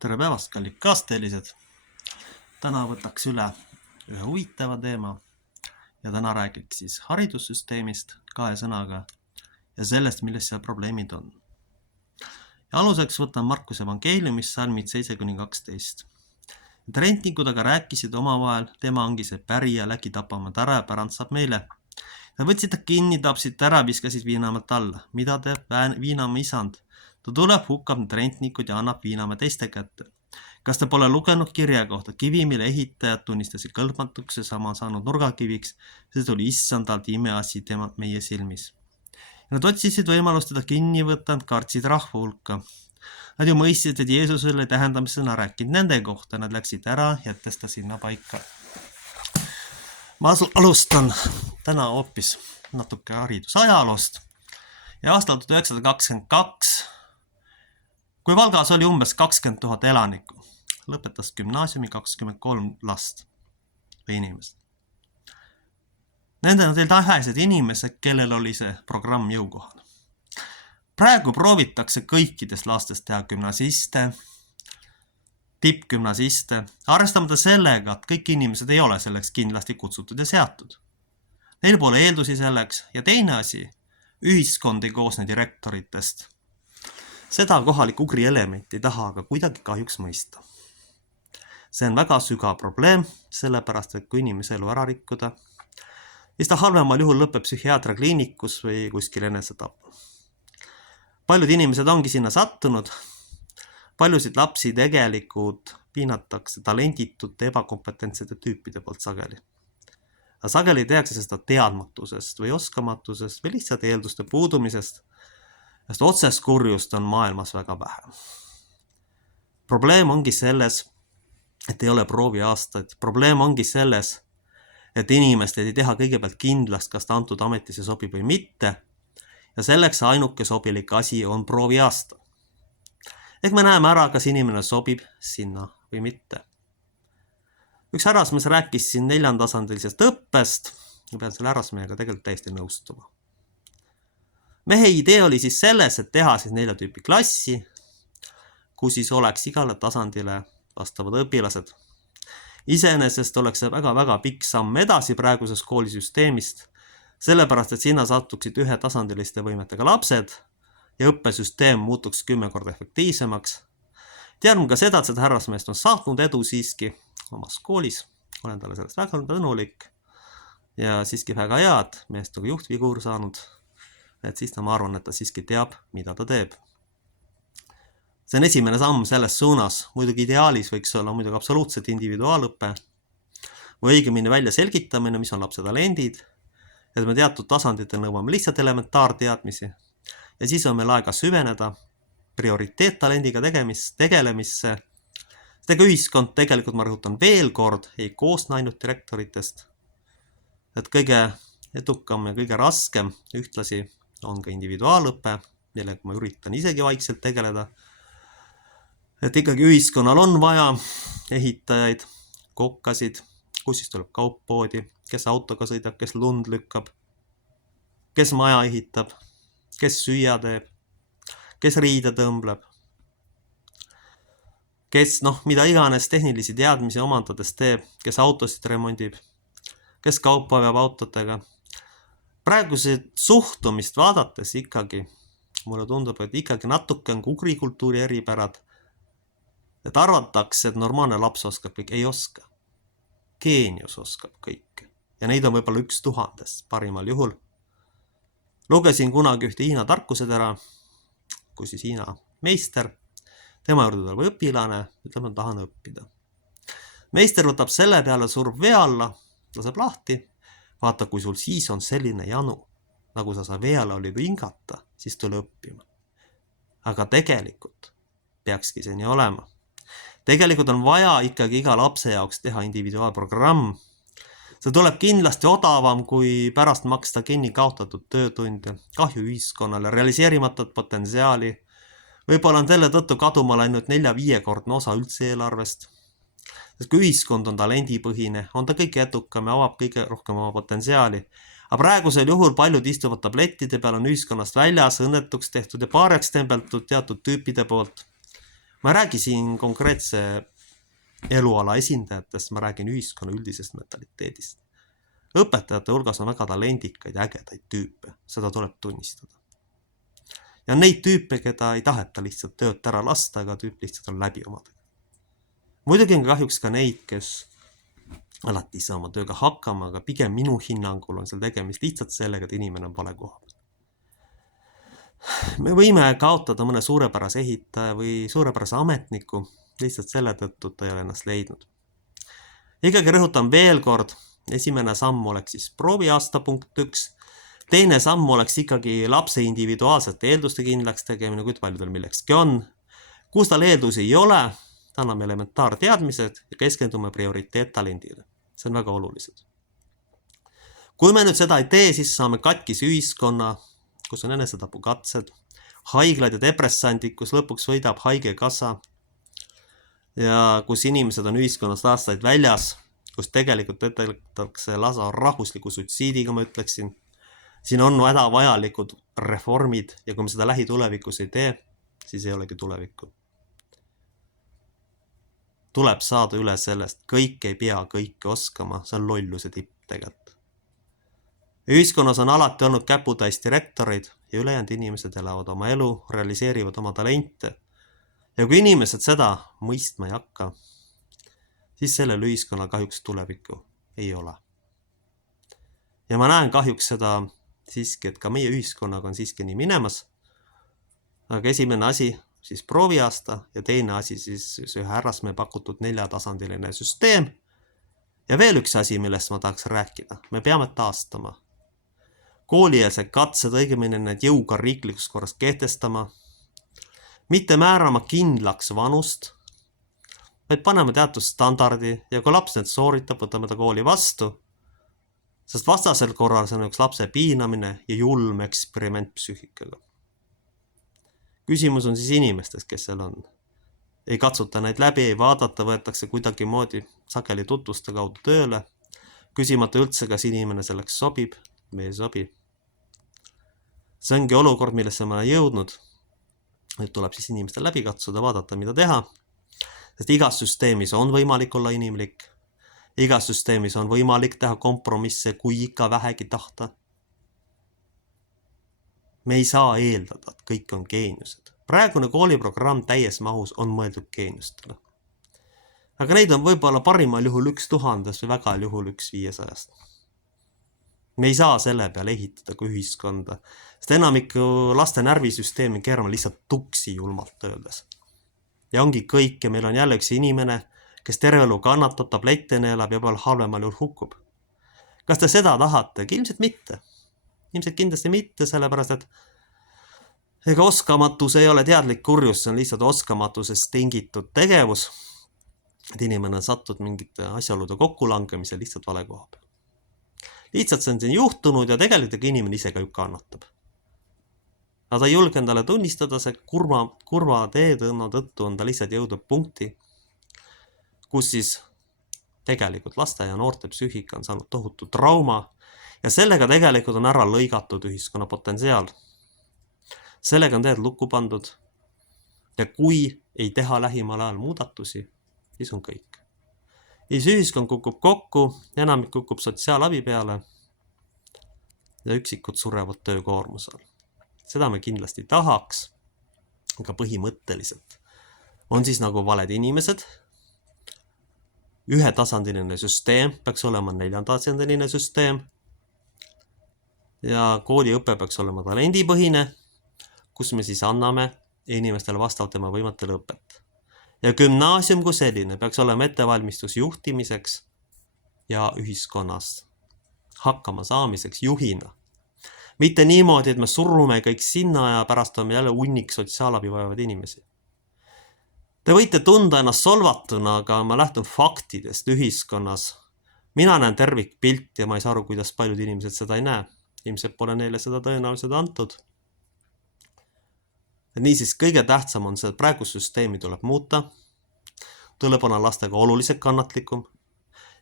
Tere päevast, kallid kaasteelised! Täna võtaks üle ühe huvitava teema ja täna räägiks siis haridussüsteemist 2 sõnaga ja sellest, milles seal probleemid on. Ja aluseks võtan Markuse evangeeliumist salmid 7-12. Rentnikud aga rääkisid omavahel, tema ongi see pärija, läki tapama ära ja pärand saab meile. Nad võtsid ta kinni, tapsid ära, viskasid viinamalt alla. Mida teeb viinamaa isand? Ta tuleb, hukkab need rentnikud ja annab viinamaa teiste kätte. Kas te pole lugenud kirja kohta? Kivi, mille ehitajad tunnistasid kõlbmatuks ja sama saanud nurgakiviks, see tuli issandalt imeasi tema meie silmis. Ja nad otsisid võimalust teda kinni võtta, nad kartsid rahva hulka. Nad ju mõistsid, et Jeesusele tähendamisena rääkinud nende kohta, nad läksid ära, jättes ta sinna paika. Ma alustan täna hoopis natuke haridusajaloost ja aastal 1922, kui Valgas oli umbes 20 000 elanikku, lõpetas gümnaasiumi 23 last või inimest. Nende olid vähesed inimesed, kellel oli see programm jõukohane. Praegu proovitakse kõikidest lastest teha gümnasiste, tippgümnasiste, arvestamata sellega, et kõik inimesed ei ole selleks kindlasti kutsutud ja seatud. Neil pole eeldusi selleks ja teine asi, ühiskond ei koosne direktoritest. Seda kohalik ugri element ei taha aga kuidagi kahjuks mõista. See on väga sügav probleem, sellepärast, et kui inimese elu ära rikkuda, siis ta halvemal juhul lõpeb psühhiaatria kliinikus või kuskil enesetapul. Paljud inimesed ongi sinna sattunud, paljusid lapsi tegelikult piinatakse talenditute ebakompetentsete tüüpide poolt sageli. Aga sageli tehakse seda teadmatusest või oskamatusest või lihtsalt eelduste puudumisest, sest otsest kurjust on maailmas väga vähe. Probleem ongi selles, et ei ole proovi aastaid. Probleem ongi selles, et inimesed ei teha kõigepealt kindlaks, kas ta antud ametisse sobib või mitte, ja selleks ainuke sobilik asi on proovi aasta. Ehk me näeme ära, kas inimene sobib sinna või mitte. Üks härrasmees rääkis siin 4-tasandilisest õppest, ma pean selle härrasmehega tegelikult täiesti nõustuma. Mehe idee oli siis selles, et teha siis 4 tüüpi klassi, kus siis oleks igale tasandile vastavad õpilased. Iseenesest oleks see väga-väga pikk samm edasi praegusest koolisüsteemist, sellepärast, et sinna satuksid 1-tasandiliste võimetega lapsed ja õppesüsteem muutuks 10 korda efektiivsemaks. Tean ka seda, et seda härrasmeest on saatnud edu siiski omas koolis. Olen talle sellest väga tänulik ja siiski väga head, meest on juhtfiguur saanud. Et siis ma arvan, et ta siiski teab, mida ta teeb. See on esimene samm selles suunas. Muidugi ideaalis võiks olla muidugi absoluutselt individuaalõppe või õigemini välja selgitamine, mis on lapse talendid, et me teatud tasanditel nõuame lihtsalt elementaarteadmisi ja siis on meil aega süveneda prioriteettalendiga tegelemisse. Sedega ühiskond tegelikult, ma rõhutan veel kord, ei koosne ainult direktoritest. Et kõige edukam ja kõige raskem ühtlasi on ka individuaalõpe, millega ma üritan isegi vaikselt tegeleda. Et ikkagi ühiskonnal on vaja ehitajaid, kokkasid, kus siis tuleb kauppoodi, kes autoga sõidab, kes lund lükkab, kes maja ehitab, kes süüa teeb, kes riide tõmbleb, kes mida iganes tehnilisi teadmisi omandades teeb, kes autosid remondib, kes kaupa veab autodega. Praeguse suhtumist vaadates ikkagi, mulle tundub, et ikkagi natuke on ugrikultuuri eripärad, et arvatakse, et normaalne laps oskab kõik, ei oska. Geenius oskab kõike ja neid on võib-olla 1000 parimal juhul. Lugesin kunagi ühte Hiina tarkusetera, kus siis Hiina meister, tema juurde tuleb õpilane, ütleb, et tahan õppida. Meister võtab selle peale, surub vee alla, laseb lahti. Vaata, kui sul siis on selline janu, nagu sa veale olid hingata, siis tule õppima. Aga tegelikult peakski see nii olema. Tegelikult on vaja ikkagi iga lapse jaoks teha individuaalprogramm. See tuleb kindlasti odavam, kui pärast maksta kinni kaotatud töötunde, kahju ühiskonnale, realiseerimatut potentsiaali. Võib-olla on selle tõttu kaduma läinud 4-5-kordne osa üldse eelarvest. Sest kui ühiskond on talendipõhine, on ta kõige edukam ja avab kõige rohkem oma potentsiaali. Aga praegusel juhul paljud istuvad tablettide peal, on ühiskonnast väljas, õnnetuks tehtud ja paareks tembeltud teatud tüüpide poolt. Ma räägi siin konkreetse eluala esindajatest, ma räägin ühiskonna üldisest mentaliteedist. Õpetajate hulgas on väga talendikaid ja ägedaid tüüpe, seda tuleb tunnistada. Ja neid tüüpe, keda ei taheta lihtsalt tööd ära lasta, aga tüüp lihtsalt on läbi omadega. Muidugi on kahjuks ka neid, kes alati ei saa oma tööga hakkama, aga pigem minu hinnangul on seal tegemist lihtsalt sellega, et inimene on vale koha peal. Me võime kaotada mõne suurepärase ehitaja või suurepärase ametniku lihtsalt selle tõttu, et ta ei ole ennast leidnud. Ikkagi rõhutan veel kord, esimene samm oleks siis prooviaasta punkt 1. Teine samm oleks ikkagi lapse individuaalsete eelduste kindlaks tegemine, kui palju tal millekski on. Kus tal eeldusi ei ole, anname elementaarteadmised ja keskendume prioriteettalendile. See on väga olulised. Kui me nüüd seda ei tee, siis saame katkise ühiskonna, kus on enesetapukatsed, haiglad ja depressandid, kus lõpuks võidab haige kassa ja kus inimesed on ühiskonnast aastaid väljas, kus tegelikult etetakse lasa rahvusliku suitsiidiga, ma ütleksin. Siin on hädavajalikud reformid ja kui me seda lähitulevikus ei tee, siis ei olegi tulevikku. Tuleb saada üle sellest, kõik ei pea kõike oskama, see on lolluse tipp tegelikult. Ühiskonnas on alati olnud käputäis direktoreid ja ülejäänud inimesed elavad oma elu, realiseerivad oma talente. Ja kui inimesed seda mõistma ei hakka, siis sellel ühiskonnal kahjuks tulevikku ei ole. Ja ma näen kahjuks seda siiski, et ka meie ühiskonnaga on siiski nii minemas. Aga esimene asi siis prooviaasta ja teine asi siis ühe härrasme pakutud 4-tasandiline süsteem. Ja veel üks asi, millest ma tahaks rääkida. Me peame taastama koolieelsed katsed, õigemini need jõuga riiklikus korras kehtestama, mitte määrama kindlaks vanust, vaid paneme teatud standardi ja kui laps need sooritab, võtame ta kooli vastu, sest vastasel korral see on üks lapse piinamine ja julm eksperiment psüühikaga. Küsimus on siis inimestes, kes seal on. Ei katsuta neid läbi, ei vaadata, võetakse kuidagi moodi sageli tutvuste kaudu tööle, küsimata üldse, kas inimene selleks sobib või ei sobi. See ongi olukord, millesse ma olen jõudnud. Nüüd tuleb siis inimestel läbi katsuda, vaadata, mida teha. Sest igas süsteemis on võimalik olla inimlik. Igas süsteemis on võimalik teha kompromisse, kui ikka vähegi tahta. Me ei saa eeldada, et kõik on geeniused. Praegune kooliprogramm täies mahus on mõeldud geeniustele. Aga neid on võib-olla parimal juhul 1000 või väga juhul 500. Me ei saa selle peale ehitada kui ühiskonda, sest enamiku laste närvisüsteemi keerame lihtsalt tuksi julmalt öeldes. Ja ongi kõik ja meil on jälle üks inimene, kes terve elu kannatab, tablette neelab ja peal halvemal juhul hukkub. Kas te seda tahate? Ilmselt mitte. Ilmselt kindlasti mitte, sellepärast, et ega oskamatus ei ole teadlik kurjus, see on lihtsalt oskamatusest tingitud tegevus, et inimene on sattud mingite asjaolude kokkulangemise lihtsalt vale koha peal. Lihtsalt see on siin juhtunud ja tegelikult inimene ise ka ju kannatab. Aga ta ei julge endale tunnistada, see kurva teetõnna tõttu on ta lihtsalt jõudnud punkti, kus siis tegelikult laste ja noorte psüühika on saanud tohutu trauma ja sellega tegelikult on ära lõigatud ühiskonna potentsiaal. Sellega on teed lukku pandud ja kui ei teha lähimal ajal muudatusi, siis on kõik. Siis ühiskond kukub kokku, enamik kukub sotsiaalabi peale ja üksikud surevad töökoormusel. Seda me kindlasti tahaks, aga põhimõtteliselt on siis nagu valed inimesed. Ühetasandiline süsteem peaks olema 4-tasandiline süsteem ja kooliõpe peaks olema talendipõhine, kus me siis anname inimestele vastavalt tema võimetele õpet. Ja gümnaasium kui selline peaks olema ettevalmistus juhtimiseks ja ühiskonnas hakkama saamiseks juhina. Mitte niimoodi, et me surume kõik sinna ja pärast on jälle hunnik sotsiaalabi vajavad inimesi. Te võite tunda ennast solvatuna, aga ma lähtun faktidest ühiskonnas. Mina näen tervikpilt ja ma ei saa aru, kuidas paljud inimesed seda ei näe. Ilmselt pole neile seda tõenäoliselt antud. Et niisiis kõige tähtsam on see, et praegu süsteemi tuleb muuta, tuleb olla lastega oluliselt kannatlikum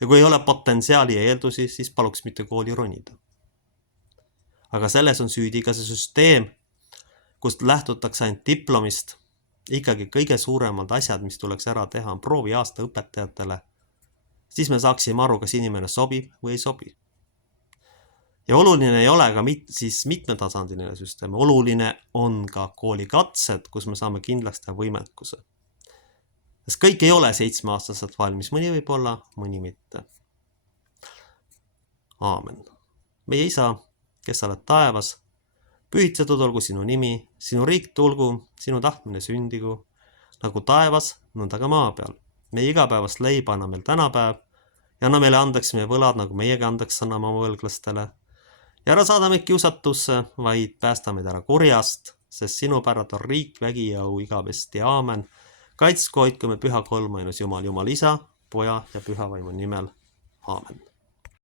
ja kui ei ole potentsiaali ja eeldusi, siis paluks mitte kooli ronida. Aga selles on süüdi ka see süsteem, kust lähtutakse ainult diplomist ikkagi kõige suuremad asjad, mis tuleks ära teha, on proovi aasta õpetajatele. Siis me saaksime aru, kas inimene sobib või ei sobi. Ja oluline ei ole ka siis mitmetasandiline süsteem. Oluline on ka koolikatsed, kus me saame kindlaks teha võimekuse. Sest kõik ei ole 7-aastaselt valmis. Mõni võib olla, mõni mitte. Aamen. Meie isa, kes sa oled taevas, pühitsetud olgu sinu nimi, sinu riik tulgu, sinu tahtmine sündigu, nagu taevas, nõnda ka maa peal. Meie igapäevast leiba anna meil tänapäev ja anna meile andeks meie võlad, nagu meiegi andeks anname oma võlglastele. Ja ära saada meid kiusatusse, vaid päästa meid ära kurjast, sest sinu päralt on riik, vägi ja au igavesti. Aamen. Kaitsku hoidku me püha kolmainus Jumal, Jumal Isa, Poja ja Püha Vaimu nimel. Aamen.